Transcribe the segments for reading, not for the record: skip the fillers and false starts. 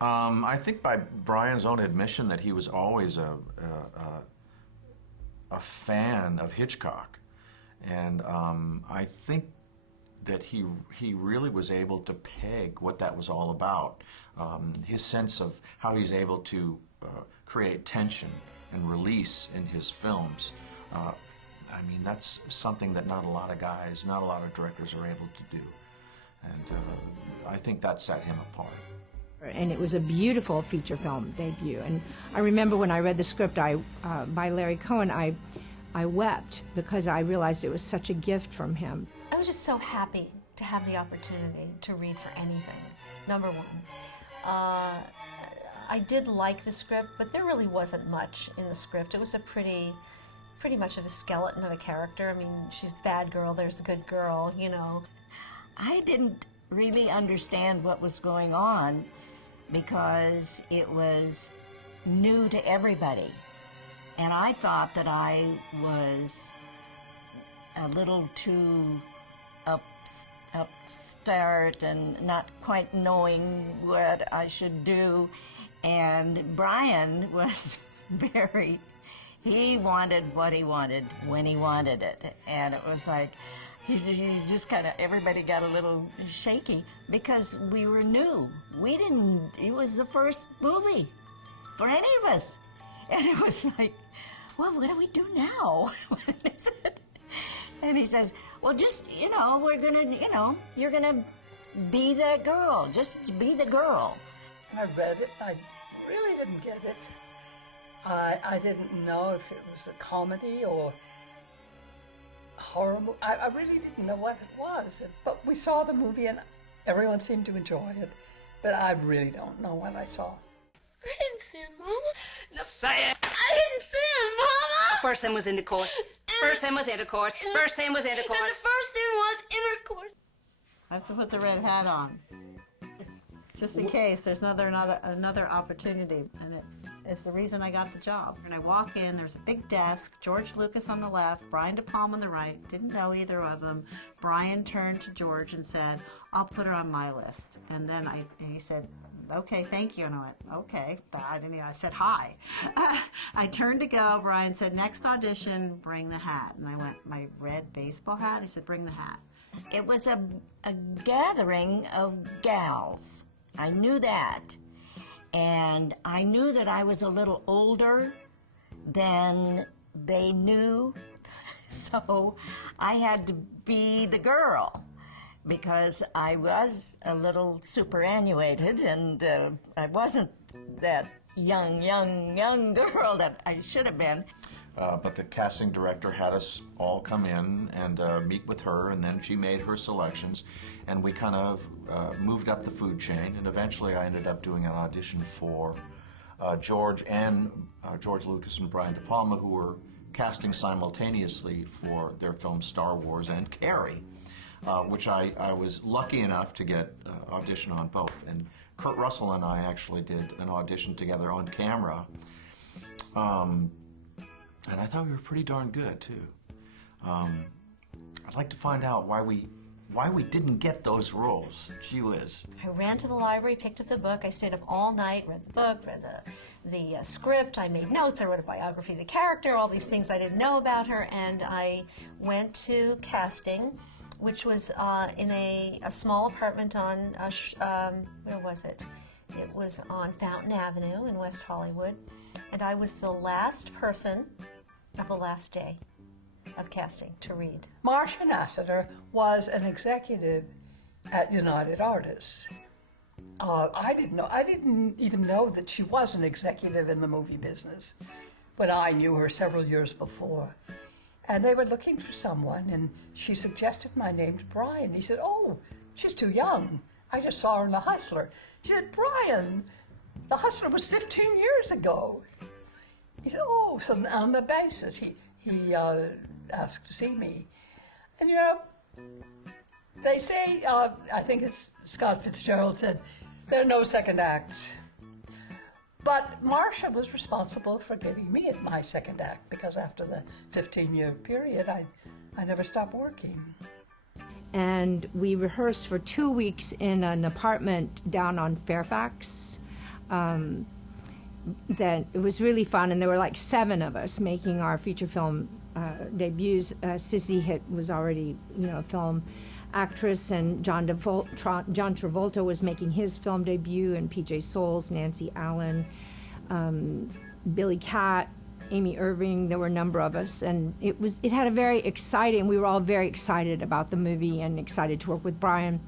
I think by Brian's own admission that he was always a fan of Hitchcock, and I think that he really was able to peg what that was all about. His sense of how he's able to create tension and release in his films. I mean, that's something that not a lot of guys, not a lot of directors are able to do. And I think that set him apart. And it was a beautiful feature film debut. And I remember when I read the script by Larry Cohen, I wept because I realized it was such a gift from him. I was just so happy to have the opportunity to read for anything, number one. I did like the script, but there really wasn't much in the script. It was a pretty much of a skeleton of a character. I mean, she's the bad girl, there's the good girl, you know. I didn't really understand what was going on because it was new to everybody. And I thought that I was a little too upstart and not quite knowing what I should do. And Brian was he wanted what he wanted when he wanted it. And it was like, he just kind of, everybody got a little shaky because we were new. It was the first movie for any of us. And it was like, well, what do we do now? And he says, well, just, we're gonna, you're gonna be the girl, just be the girl. I read it, I really didn't get it. I didn't know if it was a comedy or horrible. I really didn't know what it was. But we saw the movie and everyone seemed to enjoy it. But I really don't know what I saw. I didn't see him, Mama. No, say it. I didn't see him, Mama. First thing was intercourse. First thing was intercourse. First thing was intercourse. And the first thing was intercourse. I have to put the red hat on, just in case there's another opportunity, and it's the reason I got the job. And I walk in, there's a big desk, George Lucas on the left, Brian De Palma on the right, didn't know either of them. Brian turned to George and said, I'll put her on my list. And then he said, okay, thank you. And I went, okay. I said, hi. I turned to go. Brian said, next audition, bring the hat. And I went, my red baseball hat? He said, bring the hat. It was a gathering of gals. I knew that. And I knew that I was a little older than they knew. So I had to be the girl, because I was a little superannuated and I wasn't that young girl that I should have been. But the casting director had us all come in and meet with her, and then she made her selections, and we kind of moved up the food chain, and eventually I ended up doing an audition for George Lucas and Brian De Palma, who were casting simultaneously for their film Star Wars and Carrie. Which I was lucky enough to get audition on both. And Kurt Russell and I actually did an audition together on camera. And I thought we were pretty darn good, too. I'd like to find out why we didn't get those roles. Gee whiz. I ran to the library, picked up the book. I stayed up all night, read the book, read the script. I made notes. I wrote a biography of the character, all these things I didn't know about her. And I went to casting, which was in a small apartment on, where was it? It was on Fountain Avenue in West Hollywood. And I was the last person of the last day of casting to read. Marcia Nassiter was an executive at United Artists. I didn't even know that she was an executive in the movie business, but I knew her several years before. And they were looking for someone, and she suggested my name to Brian. He said, oh, she's too young. I just saw her in The Hustler. She said, Brian, The Hustler was 15 years ago. He said, oh, so on the basis, he asked to see me. And they say, I think it's Scott Fitzgerald said, there are no second acts. But Marcia was responsible for giving me my second act, because after the 15-year period, I never stopped working. And we rehearsed for 2 weeks in an apartment down on Fairfax. that it was really fun, and there were like 7 of us making our feature film debuts. Sissy was already, a film actress, and John Travolta was making his film debut, and PJ Soles, Nancy Allen, Billy Katt, Amy Irving. There were a number of us, and it had a very exciting. We were all very excited about the movie and excited to work with Brian.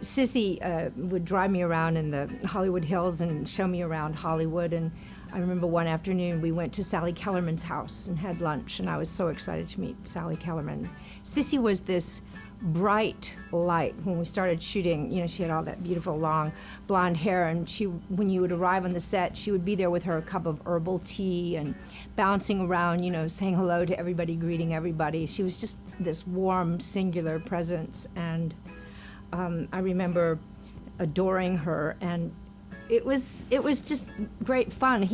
Sissy would drive me around in the Hollywood Hills and show me around Hollywood. And I remember one afternoon we went to Sally Kellerman's house and had lunch, and I was so excited to meet Sally Kellerman. Sissy was this bright light when we started shooting. She had all that beautiful long blonde hair, and when you would arrive on the set, she would be there with her cup of herbal tea and bouncing around, saying hello to everybody, greeting everybody. She was just this warm, singular presence, and I remember adoring her, and it was just great fun.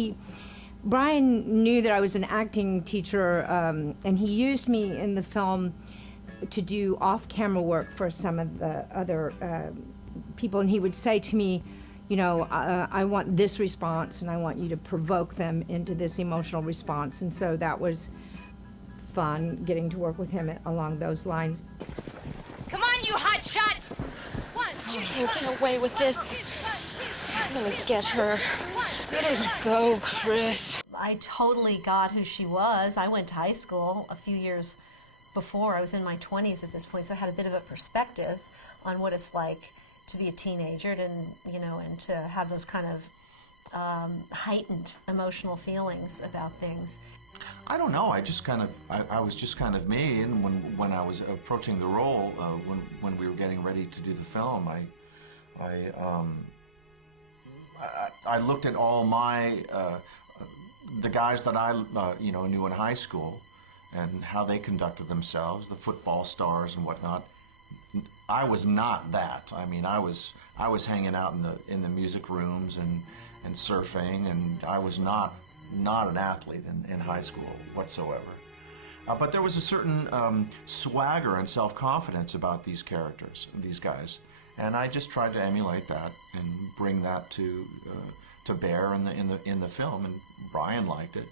Brian knew that I was an acting teacher, and he used me in the film to do off-camera work for some of the other people, and he would say to me, I want this response, and I want you to provoke them into this emotional response. And so that was fun, getting to work with him along those lines. Come on, you hot shots! You can't get away with this. I'm gonna get her. Let her go, Chris. I totally got who she was. I went to high school a few years before. I was in my 20s at this point, so I had a bit of a perspective on what it's like to be a teenager and to have those kind of heightened emotional feelings about things. I don't know. I was just kind of me, and when I was approaching the role, when we were getting ready to do the film, I looked at all my the guys that I knew in high school and how they conducted themselves, the football stars and whatnot. I was not that. I mean, I was hanging out in the music rooms and surfing, and I was not an athlete in high school whatsoever. But there was a certain swagger and self-confidence about these characters, these guys, and I just tried to emulate that and bring that to bear in the film. And Brian liked it,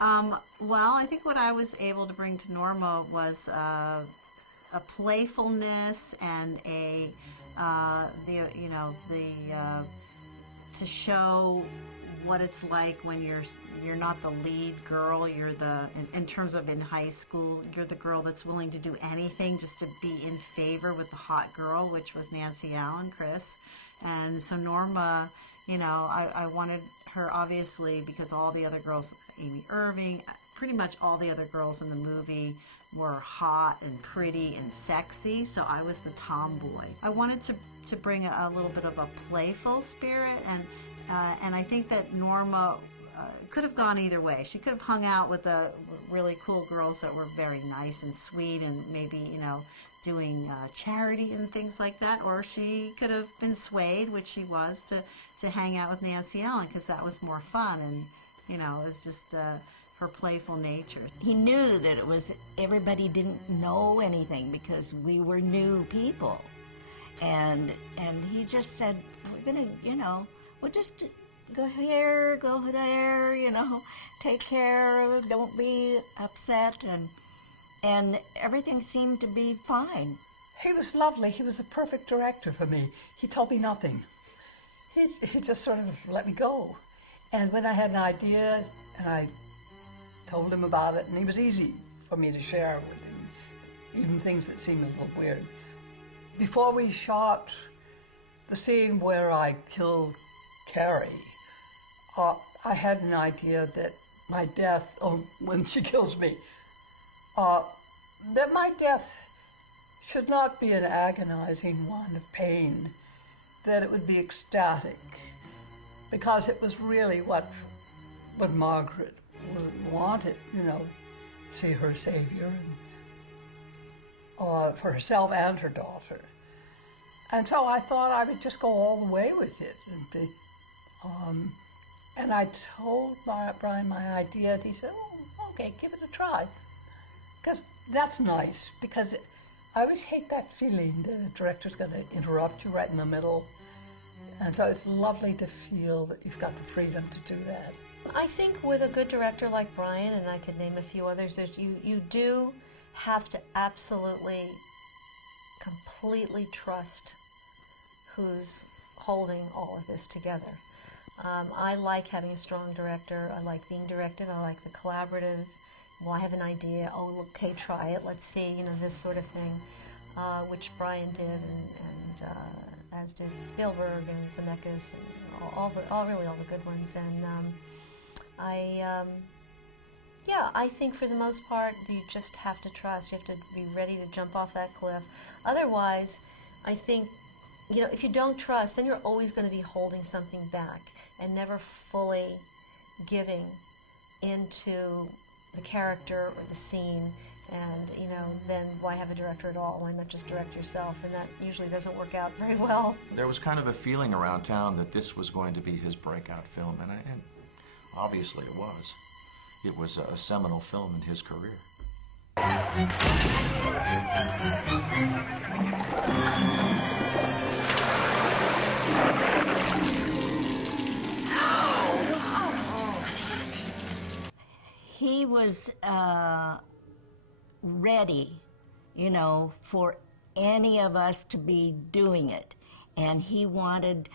Well, I think what I was able to bring to Norma was a playfulness and to show what it's like when you're not the lead girl. You're in terms of in high school, you're the girl that's willing to do anything just to be in favor with the hot girl, which was Nancy Allen, Chris. And so Norma, I wanted her, obviously, because all the other girls, Amy Irving, pretty much all the other girls in the movie were hot and pretty and sexy, so I was the tomboy. I wanted to bring a little bit of a playful spirit, and I think that Norma could have gone either way. She could have hung out with the really cool girls that were very nice and sweet and maybe, doing charity and things like that, or she could have been swayed, which she was, to hang out with Nancy Allen because that was more fun, and, it was just her playful nature. He knew that everybody didn't know anything because we were new people. And he just said, we're gonna, we'll just go here, go there, take care, don't be upset, and everything seemed to be fine. He was lovely. He was a perfect director for me. He told me nothing. He just sort of let me go. And when I had an idea, and I told him about it, and he was easy for me to share with him, even things that seemed a little weird. Before we shot the scene where I killed Carrie, I had an idea that my death, when she kills me, that my death should not be an agonizing one of pain, that it would be ecstatic, because it was really what Margaret wanted, see her savior for herself and her daughter. And so I thought I would just go all the way with it. And I told Brian my idea, and he said, oh, okay, give it a try. Because that's nice, because I always hate that feeling that a director's going to interrupt you right in the middle. And so it's lovely to feel that you've got the freedom to do that. I think with a good director like Brian, and I could name a few others, that you do have to absolutely, completely trust who's holding all of this together. I like having a strong director. I like being directed. I like the collaborative. Well, I have an idea. Oh, okay, try it. Let's see. You know, this sort of thing, which Brian did, and as did Spielberg and Zemeckis, and really all the good ones. And I think for the most part, you just have to trust. You have to be ready to jump off that cliff. Otherwise, I think, you know, if you don't trust, then you're always going to be holding something back and never fully giving into the character or the scene. And, you know, then why have a director at all? Why not just direct yourself? And that usually doesn't work out very well. There was kind of a feeling around town that this was going to be his breakout film, and obviously it was. It was a seminal film in his career. He was ready, you know, for any of us to be doing it. And he wanted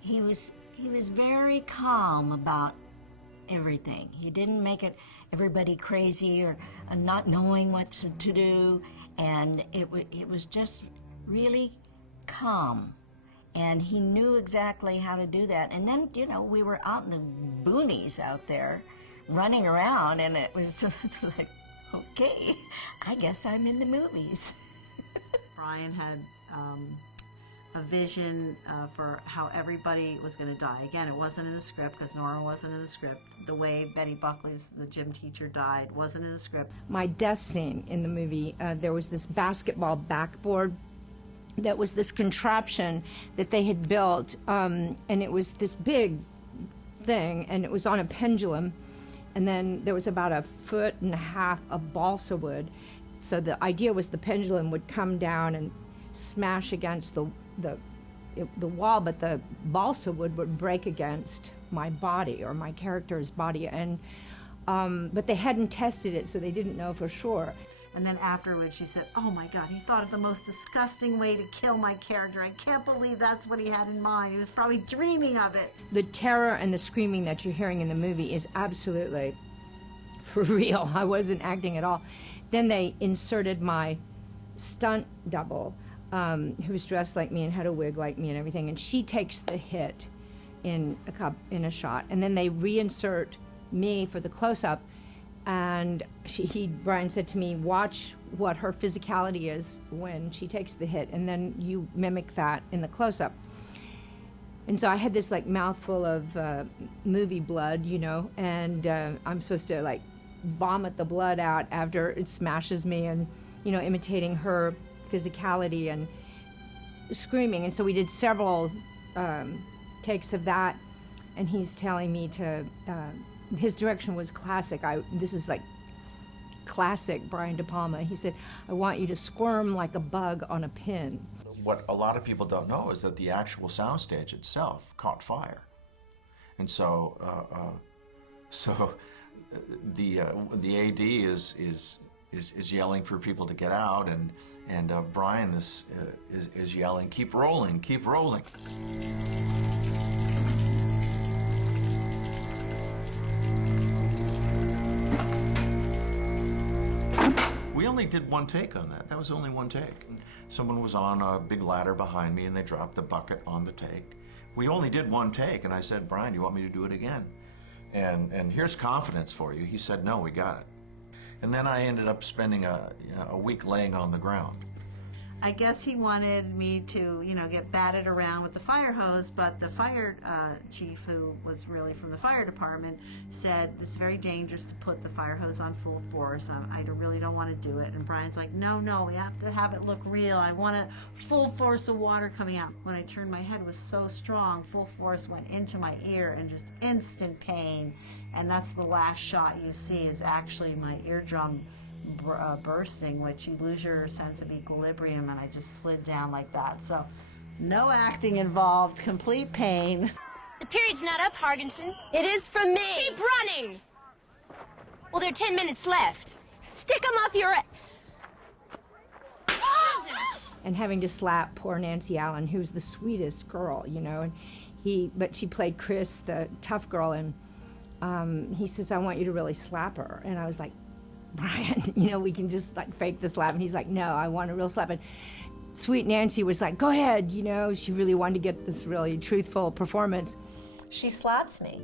he was very calm about everything. He didn't make everybody crazy or not knowing what to do. And it was just really calm. And he knew exactly how to do that. And then, you know, we were out in the boonies out there running around, and it was like, okay, I guess I'm in the movies. Brian had a vision for how everybody was going to die. Again, it wasn't in the script because Nora wasn't in the script. The way Betty Buckley's, the gym teacher, died wasn't in the script. My death scene in the movie, there was this basketball backboard that was this contraption that they had built, and it was this big thing, and it was on a pendulum. And then there was about 1.5 feet of balsa wood. So the idea was the pendulum would come down and smash against the wall, but the balsa wood would break against my body or my character's body. And but they hadn't tested it, so they didn't know for sure. And then afterwards she said, oh my God, he thought of the most disgusting way to kill my character. I can't believe that's what he had in mind. He was probably dreaming of it. The terror and the screaming that you're hearing in the movie is absolutely for real. I wasn't acting at all. Then they inserted my stunt double, who was dressed like me and had a wig like me and everything, and she takes the hit in a shot. And then they reinsert me for the close-up. And Brian said to me, watch what her physicality is when she takes the hit, and then you mimic that in the close-up. And so I had this like mouthful of movie blood, you know, and I'm supposed to like vomit the blood out after it smashes me, and, you know, imitating her physicality and screaming. And so we did several takes of that, and he's telling me to... his direction was classic. This is like classic Brian De Palma. He said, I want you to squirm like a bug on a pin. What a lot of people don't know is that the actual soundstage itself caught fire. And so the AD is yelling for people to get out, and Brian is yelling, keep rolling, keep rolling. We only did one take on that. That was only one take. Someone was on a big ladder behind me, and they dropped the bucket on the take. We only did one take, and I said, Brian, you want me to do it again? And here's confidence for you. He said, no, we got it. And then I ended up spending a week laying on the ground. I guess he wanted me to, you know, get batted around with the fire hose, but the fire chief, who was really from the fire department, said it's very dangerous to put the fire hose on full force. I really don't want to do it. And Brian's like, no, we have to have it look real. I want a full force of water coming out. When I turned my head, it was so strong, full force went into my ear and just instant pain. And that's the last shot you see is actually my eardrum bursting, which you lose your sense of equilibrium, and I just slid down like that. So No acting involved, complete pain. The period's not up, Hargensen. It is for me. Keep running. Well, there are 10 minutes left. Stick 'em up your... And having to slap poor Nancy Allen, who's the sweetest girl, you know, and but she played Chris, the tough girl, and he says, I want you to really slap her. And I was like, Brian, you know, we can just like fake the slap. And he's like, no, I want a real slap. And sweet Nancy was like, go ahead, you know, she really wanted to get this really truthful performance. She slaps me.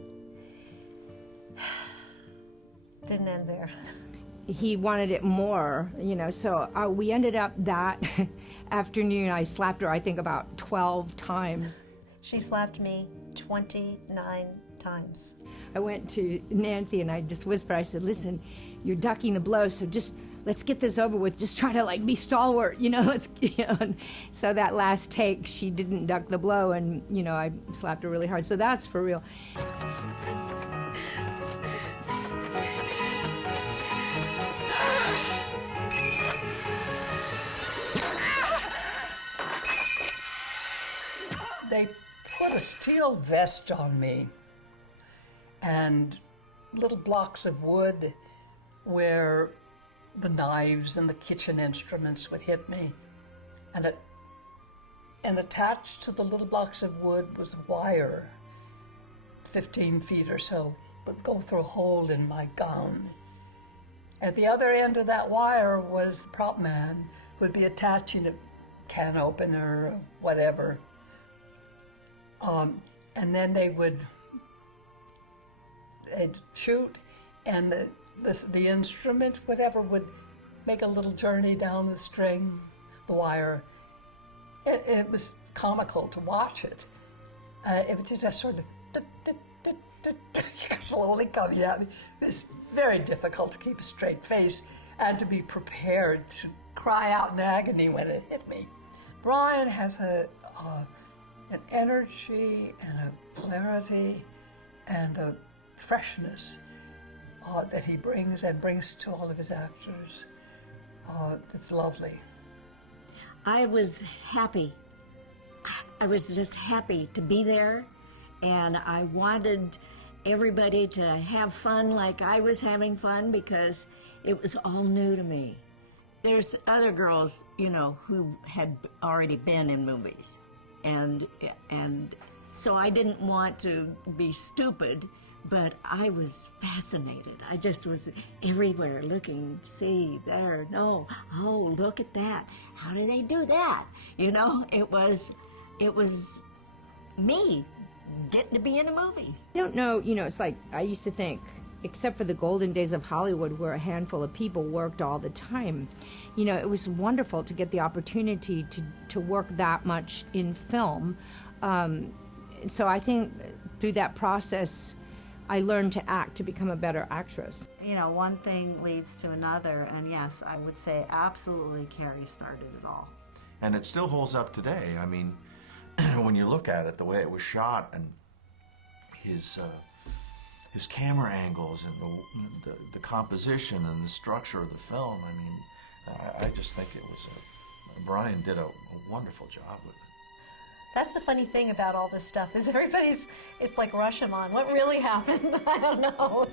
Didn't end there. He wanted it more, you know, so we ended up that afternoon, I slapped her, I think, about 12 times. She slapped me 29 times. I went to Nancy and I just whispered, I said, listen, you're ducking the blow, so just let's get this over with. Just try to like be stalwart, you know. And so that last take, she didn't duck the blow, and you know, I slapped her really hard. So that's for real. They put a steel vest on me and little blocks of wood where the knives and the kitchen instruments would hit me. And attached to the little blocks of wood was a wire, 15 feet or so, would go through a hole in my gown. At the other end of that wire was the prop man who would be attaching a can opener or whatever. And then they'd shoot, and the instrument, whatever, would make a little journey down the string, the wire. It was comical to watch it. It was just sort of slowly coming at me. It was very difficult to keep a straight face and to be prepared to cry out in agony when it hit me. Brian has an energy and a clarity and a freshness that he brings to all of his actors. It's lovely. I was happy. I was just happy to be there, and I wanted everybody to have fun like I was having fun because it was all new to me. There's other girls, you know, who had already been in movies, and so I didn't want to be stupid, but I was fascinated. I just was everywhere looking, see, there, no, oh, look at that. How do they do that? You know, it was me getting to be in a movie. I don't know, you know, it's like I used to think, except for the golden days of Hollywood where a handful of people worked all the time, you know, it was wonderful to get the opportunity to work that much in film. So I think through that process, I learned to act to become a better actress. You know, one thing leads to another, and yes, I would say absolutely Carrie started it all. And it still holds up today. I mean, when you look at it, the way it was shot and his camera angles and the composition and the structure of the film, I mean, I just think it was Brian did a wonderful job with it. That's the funny thing about all this stuff is it's like Rashomon. What really happened? I don't know.